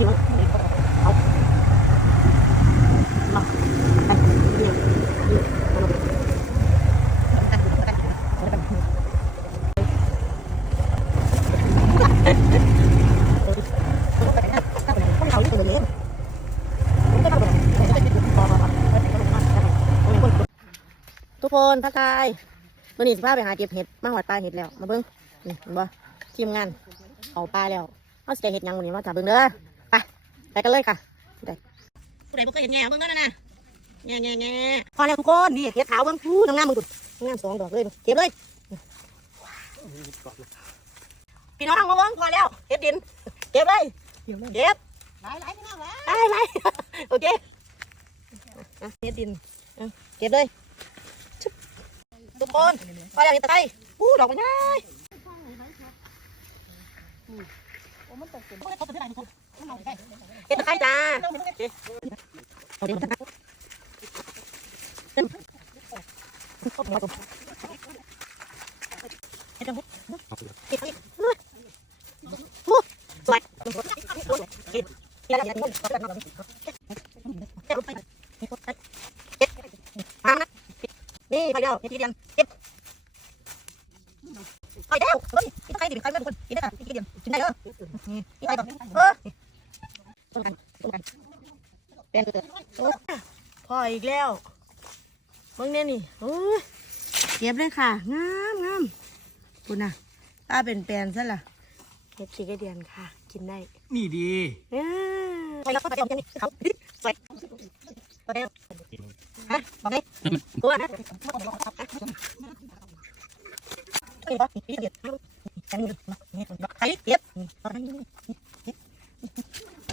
ทุกคนทักทายมื่อนี้สิพาไปหาเก็บเห็ด มาหอดปลาเห็ดแล้ว มาเบิ้งนี่เห็นบ่ทีมงานเอาปลาแล้วเอาสิได้เห็ดหยังวันนี้มาจับเบิ้งเด้อ ไปไปกันเลยค่ะได้ผู้ใดบ่เคยเห็นแง่เบิ้งเด้อนะนะแง่แง่แง่พอแล้วทุกคนนี่เห็ดขาวเบิ้งพูน้ำงามมึงดุงามสองดอกเลยเก็บเลยพี่น้องมาเบิ้งพอแล้วเห็ดดิน เก็บเลยเก็บหลายหลายพี่น้องหลายได้ไหมโอเคอะเฮ็ดดินอะเก็บเลยชุบทุกคนพอแล้วเห็ดตะไคร้อู้ดอกมันง่ายโอ้มันตกเป็นเห็ดตะไคร้จ้าโอ เคเอาเดี๋ยวนะเต็มครบหมดเห็ดจังปุ๊บเห็ดตะไคร้อู้สวยเห็ดเห็ดอะไรเห็ดเห็ดเห็ดเห็ดเห็ดมานะนี่ไปเดียวเห็ดทีเดียวเก็บไปเดียวเฮ้ยตะไคร้ดิใครไม่ทุกคน กินได้ค่ะกินเดียวกินได้เออนี่นี่ไปก่อเออต้นกันต้นกันเป็นตัวโอ้พออีกแล้วมึงเนี่ยนี่โอ้เก็บเลยค่ะ งามงามคุณน่ะป้าเป็นแปลนซะล่ะเก็บสีกระเดียนค่ะ กินได้ นี่ดีเอ้ยไปแล้วก็ไปเอาอย่างนี้เขาใสวยตัวเดียวฮะบอกเอ้ยกพี่เดีย ดจังเลยใครเก็บตอนนั้น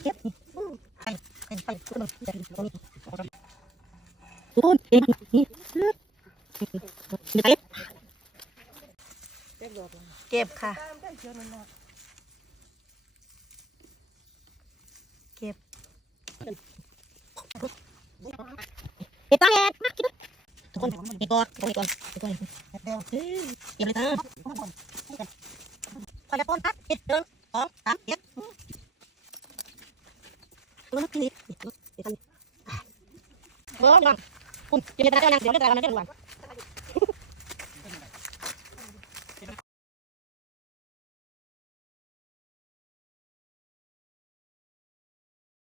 เก็บไปไปไปทุกคนจะกินตรงนี้ทุกคนเก็บนี่เก็บค่ะ เก็บเห็ดตาเห็ดมาคิดทุกคนเห็ดก่อนเห็ดก่อนเห็ดก่อนเดี๋ยวเก็บเลยจ้า พอจะต้นตักเห็ดเดินสองสามเจ็ดตัวนึกนี่เห็ดกันเบอร์ยังคุณยินเห็ดอะไรกันะเดี๋ยวเล่นอะไรกันนะเดี๋ยวด่วน